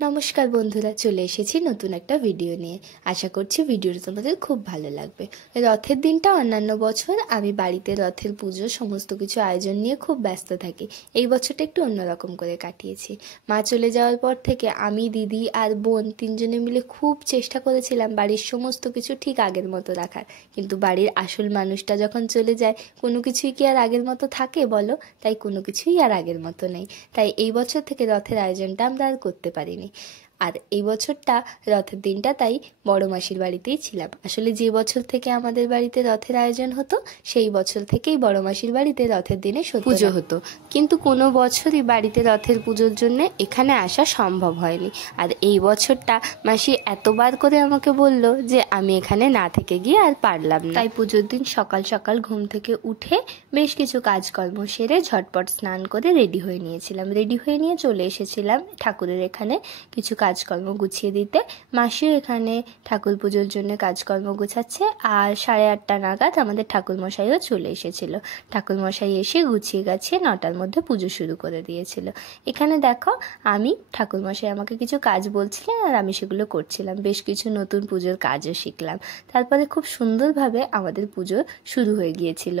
নমস্কার বন্ধুরা, চলে এসেছি নতুন একটা ভিডিও নিয়ে। আশা করছি ভিডিওটা তোমাদের খুব ভালো লাগবে। রথের দিনটা অন্যান্য বছর আমি বাড়িতে রথের পুজো সমস্ত কিছু আয়োজন নিয়ে খুব ব্যস্ত থাকি। এই বছরটা একটু অন্যরকম করে কাটিয়েছি। মা চলে যাওয়ার পর থেকে আমি, দিদি আর বোন তিনজনে মিলে খুব চেষ্টা করেছিলাম বাড়ির সমস্ত কিছু ঠিক আগের মতো রাখার। কিন্তু বাড়ির আসল মানুষটা যখন চলে যায় কোনো কিছুই কি আর আগের মতো থাকে বলো? তাই কোনো কিছুই আর আগের মতো নেই। তাই এই বছর থেকে রথের আয়োজনটা আমরা আর করতে পারিনি। আর এই বছরটা রথের দিনটা তাই বড় মাসির বাড়িতেই ছিলাম। আসলে যে বছর থেকে আমাদের বাড়িতে রথের আয়োজন হতো সেই বছর থেকেই বড় মাসির বাড়িতে রথের দিনে পুজো হতো, কিন্তু কোনো বছরই বাড়িতে রথের পুজোর জন্য এখানে আসা সম্ভব হয়নি। আর এই বছরটা মাসি এতবার করে আমাকে বলল যে আমি এখানে না থেকে গিয়ে আর পারলাম না। তাই পুজোর দিন সকাল সকাল ঘুম থেকে উঠে বেশ কিছু কাজকর্ম সেরে ঝটপট স্নান করে রেডি হয়ে নিয়েছিলাম। রেডি হয়ে নিয়ে চলে এসেছিলাম ঠাকুরের এখানে কিছু কাজকর্ম গুছিয়ে দিতে। মাসিও এখানে ঠাকুর পুজোর জন্য কাজকর্ম গুছাচ্ছে। আর 8:30 নাগাদ আমাদের ঠাকুরমশাইও চলে এসেছিল। ঠাকুরমশাই এসে গুছিয়ে গাছিয়ে 9টার মধ্যে পুজো শুরু করে দিয়েছিল। এখানে দেখো আমি ঠাকুরমশাই আমাকে কিছু কাজ বলছিলেন আর আমি সেগুলো করছিলাম। বেশ কিছু নতুন পুজোর কাজও শিখলাম। তারপরে খুব সুন্দরভাবে আমাদের পুজো শুরু হয়ে গিয়েছিল।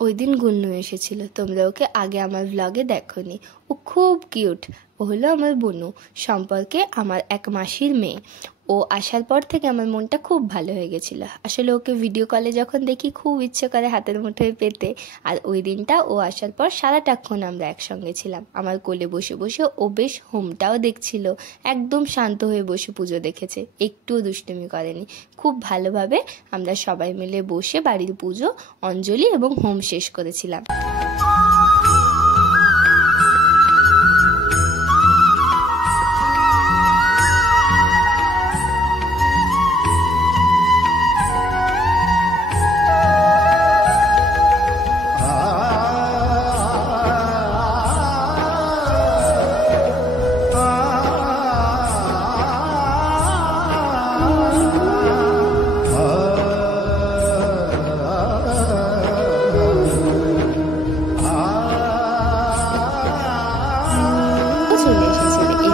ওই দিন গুন্নু এসেছিল, তোমরা ওকে আগে আমার ব্লগে দেখোনি। ও খুব কিউট। ও হলো আমার বনু, সম্পর্কে আমার এক মাসির মেয়ে। ও আসার পর থেকে আমার মনটা খুব ভালো হয়ে গেছিলো। আসলে ওকে ভিডিও কলে যখন দেখি খুব ইচ্ছে করে হাতের মুঠোয় পেতে। আর ওই দিনটা ও আসার পর সারাটাক্ষণ আমরা একসঙ্গে ছিলাম। আমার কোলে বসে বসে ও বেশ হোমটাও দেখছিল। একদম শান্ত হয়ে বসে পুজো দেখেছে, একটুও দুষ্টুমি করেনি। খুব ভালোভাবে আমরা সবাই মিলে বসে বাড়ির পুজো, অঞ্জলি এবং হোম শেষ করেছিলাম।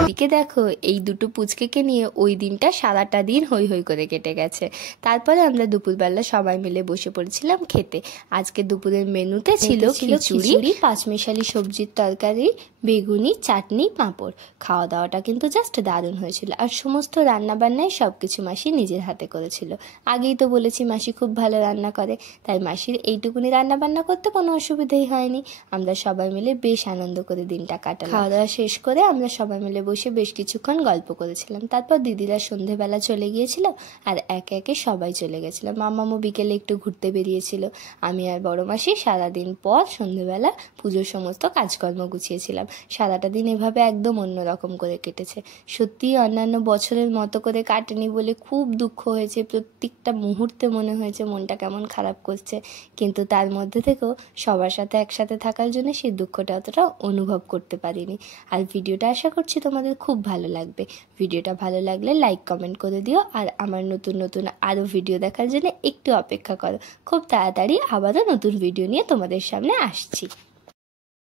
এদিকে দেখো, এই দুটো পুচকেকে নিয়ে ওই দিনটা সারাটা দিন হই হই করে কেটে গেছে। তারপরে আমরা দুপুরবেলা সবাই মিলে বসে পড়েছিলাম খেতে। আজকে দুপুরের মেনুতে ছিল খিচুড়ি, পাঁচমিশালি সবজির তরকারি, বেগুনি, চাটনি, পাঁপড়। খাওয়া দাওয়াটা কিন্তু জাস্ট দারুণ হয়েছিল। আর সমস্ত রান্নাবান্নায় সব কিছু মাসি নিজের হাতে করেছিল। আগেই তো বলেছি মাসি খুব ভালো রান্না করে, তাই মাসির এইটুকুনি রান্নাবান্না করতে কোনো অসুবিধাই হয়নি। আমরা সবাই মিলে বেশ আনন্দ করে দিনটা কাটালাম। খাওয়া দাওয়া শেষ করে আমরা সবাই মিলে বসে বেশ কিছুক্ষণ গল্প করেছিলাম। তারপর দিদিরা সন্ধেবেলা চলে গিয়েছিল আর একে একে সবাই চলে গেছিল। মামামু বিকেলে একটু ঘুরতে বেরিয়েছিল। আমি আর বড় মাসি সারাদিন পর সন্ধেবেলা পুজোর সমস্ত কাজকর্ম গুছিয়েছিলাম। সারাটা দিন এভাবে একদম অন্যরকম করে কেটেছে। সত্যিই অন্যান্য বছরের মতো করে কাটেনি বলে খুব দুঃখ হয়েছে। প্রত্যেকটা মুহূর্তে মনে হয়েছে মনটা কেমন খারাপ করছে, কিন্তু তার মধ্যে থেকেও সবার সাথে একসাথে থাকার জন্য সেই দুঃখটা অতটা অনুভব করতে পারিনি। আর ভিডিওটা আশা করছি তোমাদের খুব ভালো লাগবে। ভিডিওটা ভালো লাগলে লাইক কমেন্ট করে দিও। আর আমার নতুন নতুন আরও ভিডিও দেখার জন্য একটু অপেক্ষা করো। খুব তাড়াতাড়ি আবারও নতুন ভিডিও নিয়ে তোমাদের সামনে আসছি।